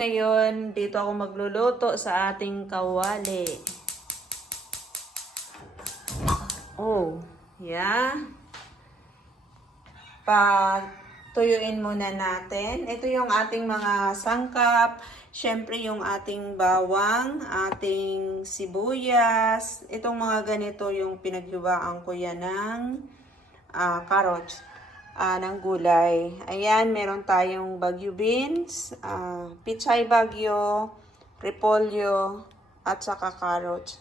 Ngayon, dito ako magluluto sa ating kawali. Oh, yeah. Patuyuin muna natin. Ito yung ating mga sangkap. Siyempre yung ating bawang, ating sibuyas. Itong mga ganito yung pinaghiwaan ko yan ng ah, carrots ah, ng gulay. Ayan, meron tayong bagyo beans, ah, pichay bagyo, repolyo, at saka carrots.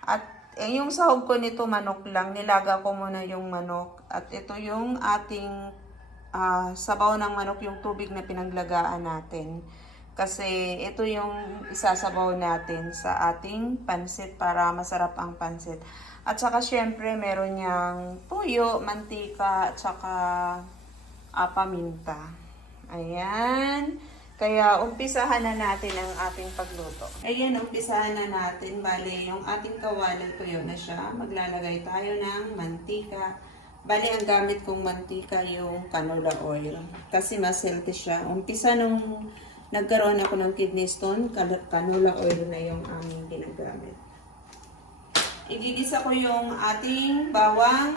At eh, yung sahog ko nito manok lang, nilaga ko muna yung manok. At ito yung ating ah, sabaw ng manok, yung tubig na pinaglagaan natin. Kasi ito yung isasabaw natin sa ating pansit para masarap ang pansit. At saka syempre meron niyang tuyo, mantika, at saka ah, paminta. Ayan. Kaya umpisahan na natin ang ating pagluto. Ayan, umpisahan na natin. Bale, yung ating kawali tuyo na siya. Maglalagay tayo ng mantika. Bale, ang gamit kong mantika yung canola oil. Kasi mas healthy siya. Umpisa nung nagkaroon ako ng kidney stone, canola oil na yung aming ginagamit. Igigisa ko yung ating bawang.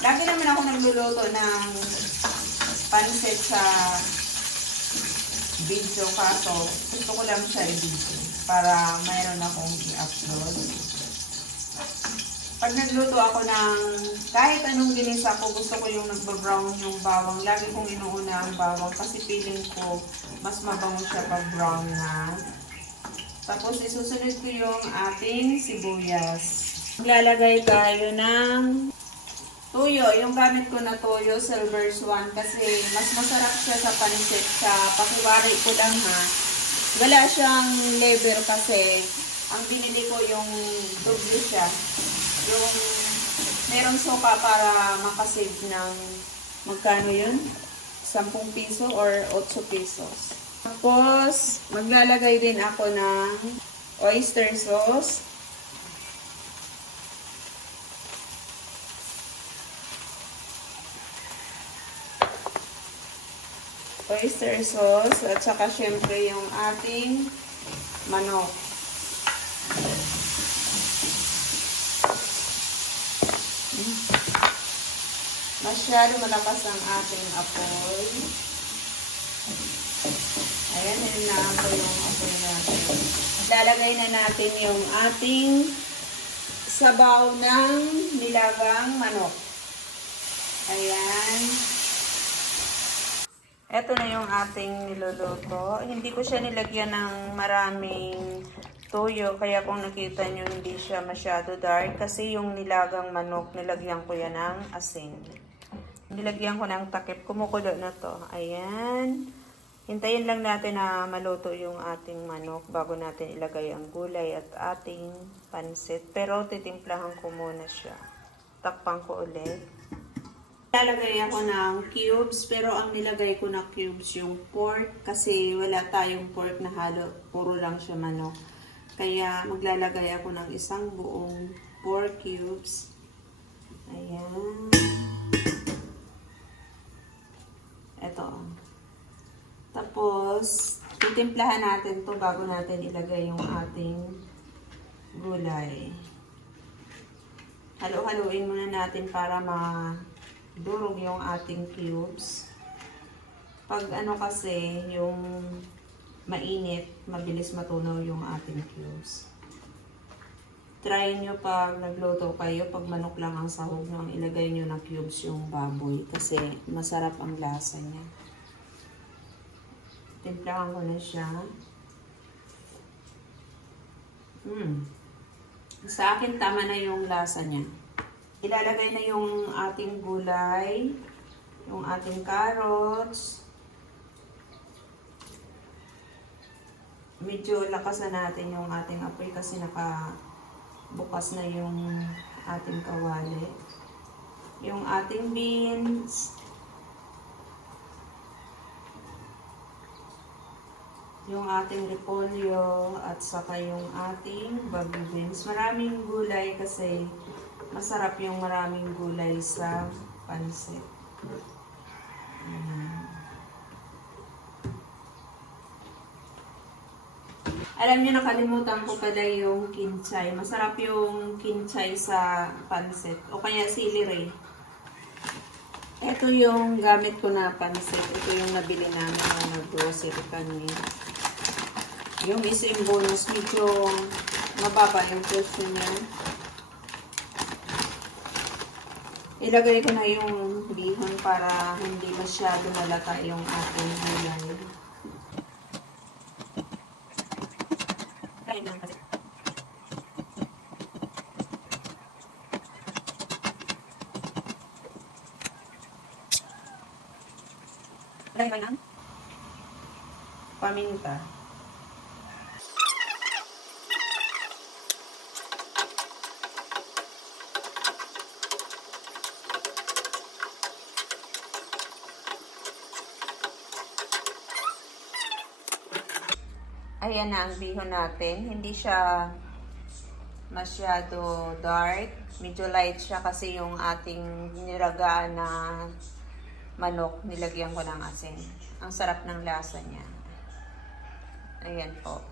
Lagi naman ako nagluluto ng pansit sa video kaso gusto ko lang siya i-video para mayroon akong i-upload. Pag nagluto ako ng kahit anong ginisa ko, gusto ko yung nagba-brown yung bawang. Lagi kong inuuna ang bawang kasi feeling ko mas mabango siya pag brown na. Tapos isusunod ko yung ating sibuyas. Maglalagay tayo ng tuyo. Yung gamit ko na tuyo, Silver Swan, kasi mas masarap siya sa pansit. Sa pakiwari ko lang ha. Wala siyang lever kasi ang binili ko yung doble siya. Yung merong sopa para makasave ng magkano yun? 10 piso or 8 pesos. Tapos, maglalagay din ako ng oyster sauce. Oyster sauce at saka syempre yung ating manok. Masyado malakas ang ating apoy. Ayan, hinaan ko yung apoy natin. Lalagay na natin yung ating sabaw ng nilagang manok. Ayan. Ito na yung ating niluluto. Hindi ko siya nilagyan ng maraming toyo. Kaya kung nakita nyo, hindi siya masyado dark. Kasi yung nilagang manok, nilagyan ko yan ng asin. Nilagyan ko ng takip. Kumukulo na to. Ayan. Hintayin lang natin na maluto yung ating manok bago natin ilagay ang gulay at ating pansit. Pero titimplahan ko muna siya. Takpan ko ulit. Lalagay ako ng cubes, pero ang nilagay ko na cubes yung pork kasi wala tayong pork na halo, puro lang siya manok. Kaya maglalagay ako ng isang buong pork cubes. Ayan. Ito. Tapos, titimplahan natin to bago natin ilagay yung ating gulay. Halo-haloin muna natin para ma durog yung ating cubes. Pag ano kasi, yung mainit, mabilis matunaw yung ating cubes. Try nyo pag nagluto kayo, pag manok lang ang sahog nyo, ilagay nyo ng cubes yung baboy kasi masarap ang lasa niya. Timplahan ko na siya. Hmm. Sa akin, tama na yung lasa niya. Ilalagay na yung ating gulay, yung ating carrots. Medyo lakasan natin yung ating apoy kasi nakabukas na yung ating kawali. Yung ating beans. Yung ating repolyo at saka yung ating baby beans. Maraming gulay kasi Masarap yung maraming gulay sa pansit. Alam niyo, nakalimutan ko pala yung kinchay. Masarap yung kinchay sa pansit. O kaya sili ray. Ito yung gamit ko na pansit. Ito yung nabili namin na nag-grocery kanina. Yung isa yung bonus, medyo mababa yung presyo niya. Ilagay ko na yung bihon para hindi masyado malata yung ating gulay. Kain lang kasi. Lagay ba yan? Paminta. Ayan na ang bihon natin. Hindi siya masyado dark. Medyo light siya kasi yung ating nilagaan na manok, nilagyan ko ng asin. Ang sarap ng lasa niya. Ayan po.